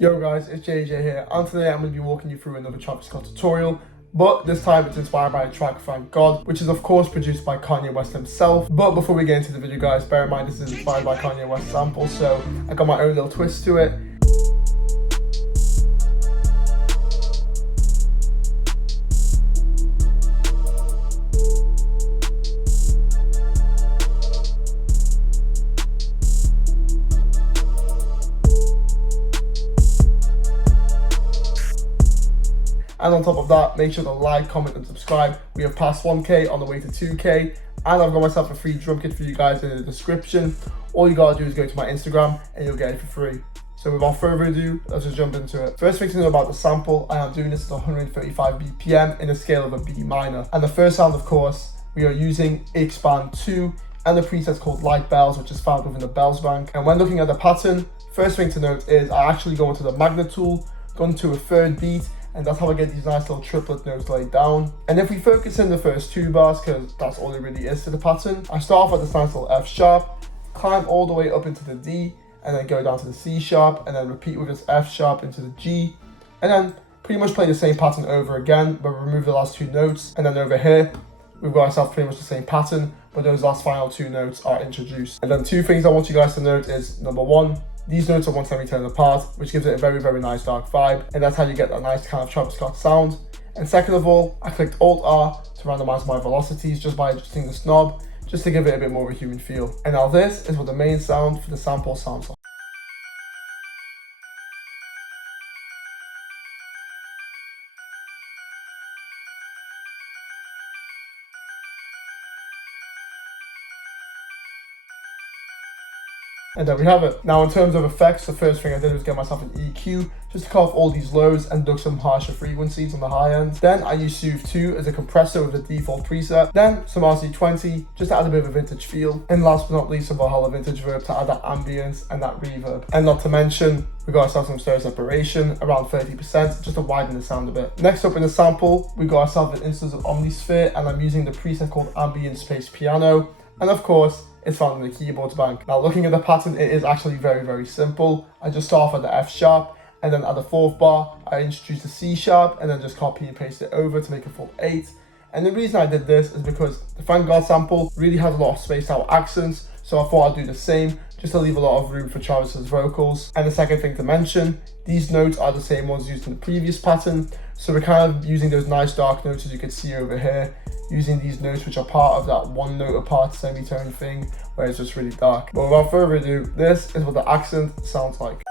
Yo guys, it's JJ here, and today I'm going to be walking you through another Travis Scott tutorial, but this time it's inspired by a track, Thank God, which is of course produced by Kanye West himself. But before we get into the video guys, bear in mind this is inspired by Kanye West samples, so I got my own little twist to it. And on top of that, make sure to like, comment and subscribe. We have passed 1k on the way to 2k, and I've got myself a free drum kit for you guys in the description. All you gotta do is go to my Instagram and you'll get it for free. So without further ado, let's just jump into it. First thing to know about the sample, I am doing this at 135 BPM in a scale of a B minor. And the first sound, of course, we are using Expand 2 and the preset's called Light Bells, which is found within the Bells bank. And when looking at the pattern, first thing to note is I actually go into the magnet tool, go into a third beat, and that's how I get these nice little triplet notes laid down. And if we focus in the first two bars, because that's all it really is to the pattern, I start off at this nice little F sharp, climb all the way up into the D, and then go down to the C sharp, and then repeat with this F sharp into the G, and then pretty much play the same pattern over again, but remove the last two notes. And then over here, we've got ourselves pretty much the same pattern, but those last final two notes are introduced. And then two things I want you guys to note is, number one, these notes are 1 centimeter apart, which gives it a very, very nice dark vibe, and that's how you get that nice kind of Travis Scott sound. And second of all, I clicked Alt-R to randomize my velocities just by adjusting this knob, just to give it a bit more of a human feel. And now this is what the main sound for the sample sounds like. And there we have it. Now in terms of effects, the first thing I did was get myself an EQ just to cut off all these lows and duck some harsher frequencies on the high end. Then I used Soothe 2 as a compressor with the default preset. Then some RC20 just to add a bit of a vintage feel. And last but not least, some Valhalla vintage verb to add that ambience and that reverb. And not to mention, we got ourselves some stereo separation, around 30%, just to widen the sound a bit. Next up in the sample, we got ourselves an instance of Omnisphere, and I'm using the preset called Ambient Space Piano. And of course, it's found in the keyboards bank. Now looking at the pattern, it is actually very, very simple. I just start off at the F sharp, and then at the fourth bar, I introduce the C sharp, and then just copy and paste it over to make a full 8. And the reason I did this is because the Thank God sample really has a lot of spaced out accents, so I thought I'd do the same, just to leave a lot of room for Travis's vocals. And the second thing to mention, these notes are the same ones used in the previous pattern, so we're kind of using those nice dark notes as you can see over here, using these notes which are part of that one note apart semitone thing where it's just really dark. But without further ado, this is what the accent sounds like.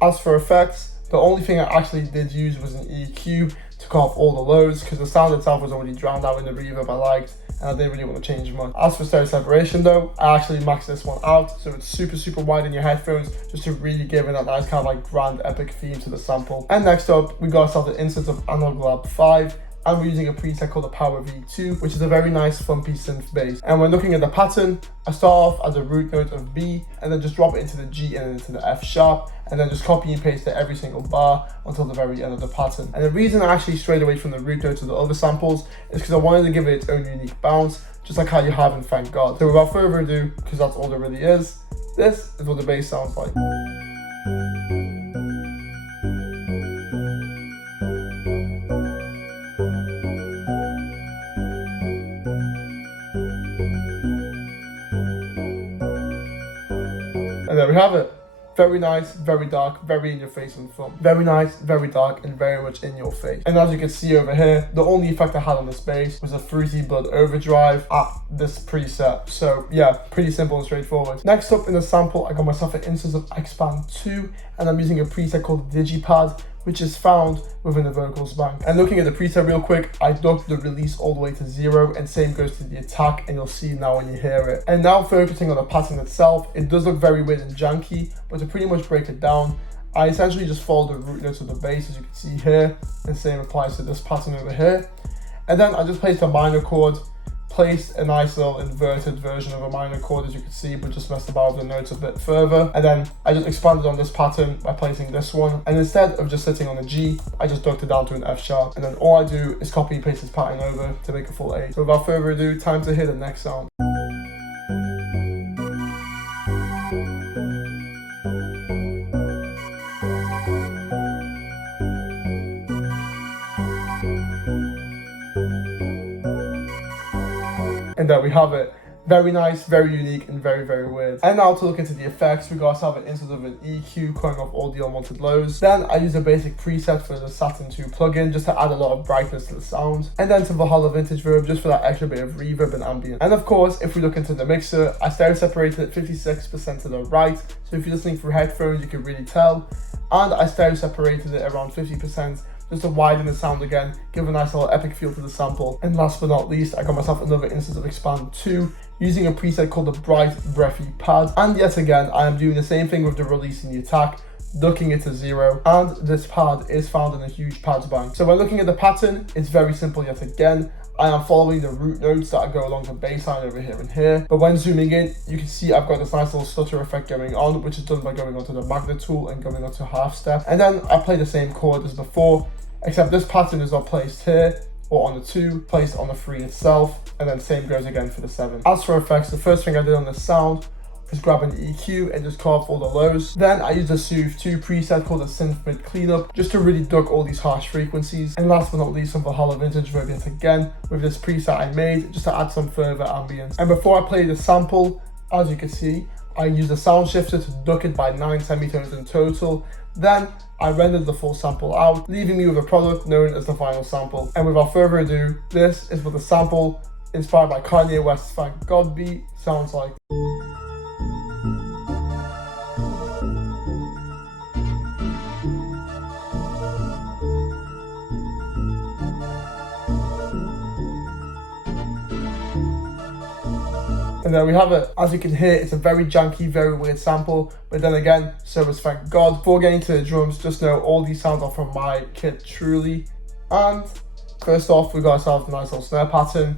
As for effects, the only thing I actually did use was an EQ to cut off all the lows, because the sound itself was already drowned out in the reverb I liked, and I didn't really want to change much. As for stereo separation though, I actually maxed this one out, so it's super, super wide in your headphones, just to really give it that nice kind of like grand epic theme to the sample. And next up, we got ourselves an instance of Analog Lab 5, and we're using a preset called the Power V2, which is a very nice thumpy synth bass. And when looking at the pattern, I start off as a root note of B, and then just drop it into the G and into the F sharp, and then just copy and paste it every single bar until the very end of the pattern. And the reason I actually strayed away from the root note to the other samples is because I wanted to give it its own unique bounce, just like how you have in Thank God. So without further ado, because that's all there really is, this is what the bass sounds like. And there we have it. Very nice, very dark, very in your face and fun. Very nice, very dark, and very much in your face. And as you can see over here, the only effect I had on this bass was a Fruity Blood overdrive at this preset. So yeah, pretty simple and straightforward. Next up in the sample, I got myself an instance of Expand 2, and I'm using a preset called Digipad, which is found within the vocals bank. And looking at the preset real quick, I ducked the release all the way to 0, and same goes to the attack, and you'll see now when you hear it. And now focusing on the pattern itself, it does look very weird and janky, but to pretty much break it down, I essentially just follow the root notes of the bass as you can see here, and same applies to this pattern over here. And then I just placed a minor chord placed a nice little inverted version of a minor chord, as you can see, but just messed about with the notes a bit further. And then I just expanded on this pattern by placing this one. And instead of just sitting on a G, I just ducked it down to an F sharp. And then all I do is copy and paste this pattern over to make a full A. So without further ado, time to hear the next sound. And there we have it. Very nice, very unique, and very, very weird. And now to look into the effects, we got ourselves an instance of an EQ cutting off all the unwanted lows. Then I use a basic preset for the Saturn 2 plugin just to add a lot of brightness to the sound. And then some Valhalla Vintage Verb just for that extra bit of reverb and ambient. And of course, if we look into the mixer, I stereo separated it 56% to the right. So if you're listening through headphones, you can really tell. And I stereo separated it around 50%. Just to widen the sound again, give a nice little epic feel to the sample. And last but not least, I got myself another instance of Expand 2 using a preset called the Bright Breathy Pad. And yet again, I am doing the same thing with the release and the attack, ducking it to 0. And this pad is found in a huge pads bank. So when looking at the pattern, it's very simple yet again. I am following the root notes that go along the bass line over here and here. But when zooming in, you can see I've got this nice little stutter effect going on, which is done by going onto the magnet tool and going onto half step. And then I play the same chord as before, except this pattern is not placed here or on the 2, placed on the 3 itself, and then same goes again for the 7. As for effects, the first thing I did on this sound is grab an EQ and just cut off all the lows. Then I used a Soothe 2 preset called the Synth Mid Cleanup just to really duck all these harsh frequencies. And last but not least, some Valhalla Vintage Verb yet again with this preset I made just to add some further ambience. And before I play the sample, as you can see, I used a sound shifter to duck it by 9 semitones in total. Then I rendered the full sample out, leaving me with a product known as the final sample. And without further ado, this is what the sample inspired by Kanye West's Thank God beat sounds like. And there we have it. As you can hear, it's a very janky, very weird sample, but then again, so is Thank God. Before getting to the drums, just know all these sounds are from my kit Truly. And first off, we got ourselves a nice little snare pattern.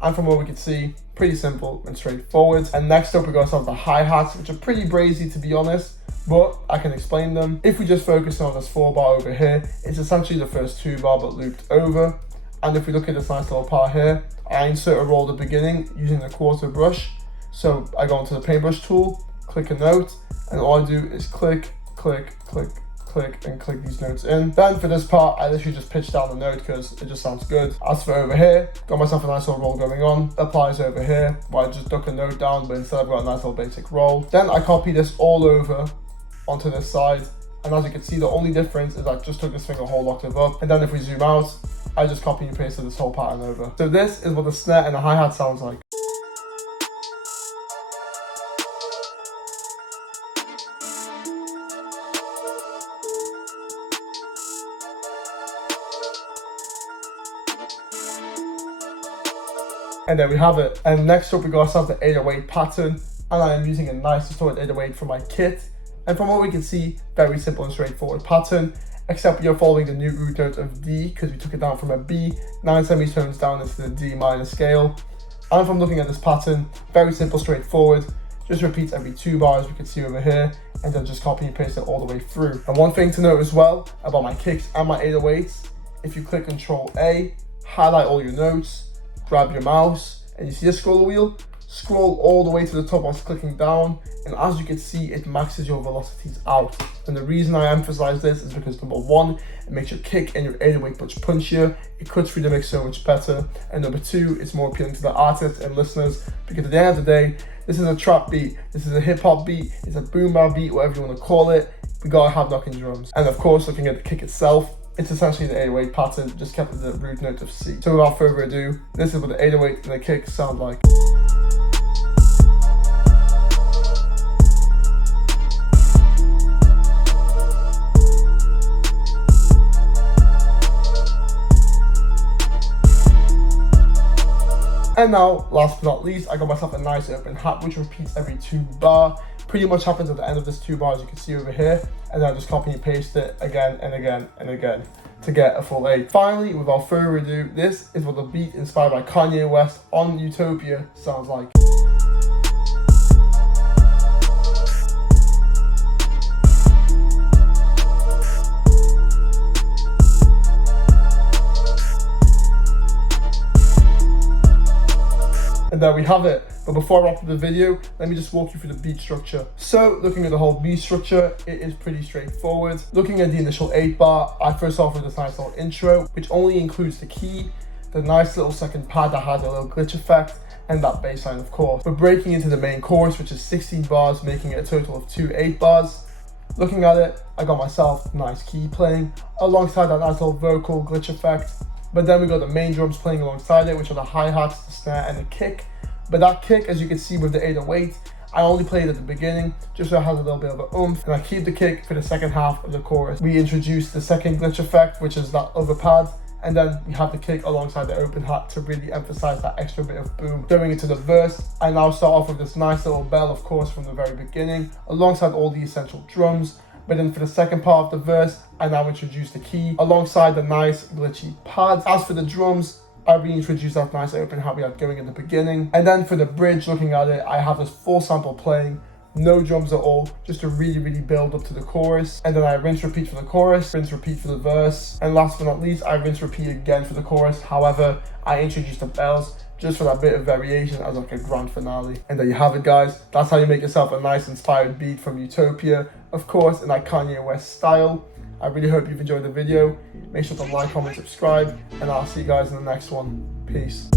And from what we can see, pretty simple and straightforward. And next up, we got ourselves the hi-hats, which are pretty brazy to be honest, but I can explain them. If we just focus on this 4-bar over here, it's essentially the first 2-bar but looped over. And if we look at this nice little part here, I insert a roll at the beginning using the quarter brush. So I go into the paintbrush tool, click a note, and all I do is click, click, click, click, and click these notes in. Then for this part, I literally just pitch down the note because it just sounds good. As for over here, got myself a nice little roll going on. Applies over here, where I just duck a note down, but instead I've got a nice little basic roll. Then I copy this all over onto this side. And as you can see, the only difference is I just took this thing a whole octave up. And then if we zoom out, I just copy and pasted this whole pattern over. So this is what the snare and the hi-hat sounds like. And there we have it. And next up we got ourselves the 808 pattern. And I am using a nice distorted 808 from my kit. And from what we can see, very simple and straightforward pattern. Except we are following the new root note of D because we took it down from a B, 9 semitones down into the D minor scale. And from looking at this pattern, very simple, straightforward, just repeats every 2 bars we can see over here, and then just copy and paste it all the way through. And one thing to note as well about my kicks and my 808s, if you click Ctrl A, highlight all your notes, grab your mouse, and you see the scroll wheel, scroll all the way to the top whilst clicking down, and as you can see, it maxes your velocities out. And the reason I emphasize this is because number 1, it makes your kick and your 808 much punchier, it cuts through the mix so much better, and number 2, it's more appealing to the artists and listeners, because at the end of the day, this is a trap beat, this is a hip hop beat, it's a boom bap beat, whatever you want to call it, we gotta have knocking drums. And of course, looking at the kick itself, it's essentially the 808 pattern, just kept at the root note of C. So without further ado, this is what the 808 and the kick sound like. And now, last but not least, I got myself a nice open hat which repeats every 2 bar. Pretty much happens at the end of this 2 bars, you can see over here, and then I just copy and paste it again and again and again. to get a full 8. Finally, without further ado, this is what the beat inspired by Kanye West on Utopia sounds like. And there we have it. But before I wrap up the video, let me just walk you through the beat structure. So looking at the whole beat structure, it is pretty straightforward. Looking at the initial 8 bar, I first off with this nice little intro, which only includes the key, the nice little second pad that has a little glitch effect, and that bass line of course. We're breaking into the main chorus, which is 16 bars, making it a total of 2 8 bars. Looking at it, I got myself nice key playing, alongside that nice little vocal glitch effect. But then we got the main drums playing alongside it, which are the hi-hats, the snare, and the kick. But that kick, as you can see with the 808, I only played at the beginning, just so it has a little bit of a oomph, and I keep the kick for the second half of the chorus. We introduce the second glitch effect, which is that other pad, and then we have the kick alongside the open hat to really emphasize that extra bit of boom. Going into the verse, I now start off with this nice little bell, of course, from the very beginning, alongside all the essential drums. But then for the second part of the verse, I now introduce the key alongside the nice glitchy pads. As for the drums, I reintroduce that nice open hat we had going in the beginning. And then for the bridge, looking at it, I have this full sample playing, no drums at all, just to really build up to the chorus. And then I rinse repeat for the chorus, rinse repeat for the verse, and last but not least, I rinse repeat again for the chorus. However, I introduce the bells just for that bit of variation as like a grand finale. And there you have it, guys. That's how you make yourself a nice inspired beat from Utopia, of course in that Kanye West style. I really hope you've enjoyed the video. Make sure to like, comment, subscribe, and I'll see you guys in the next one. Peace.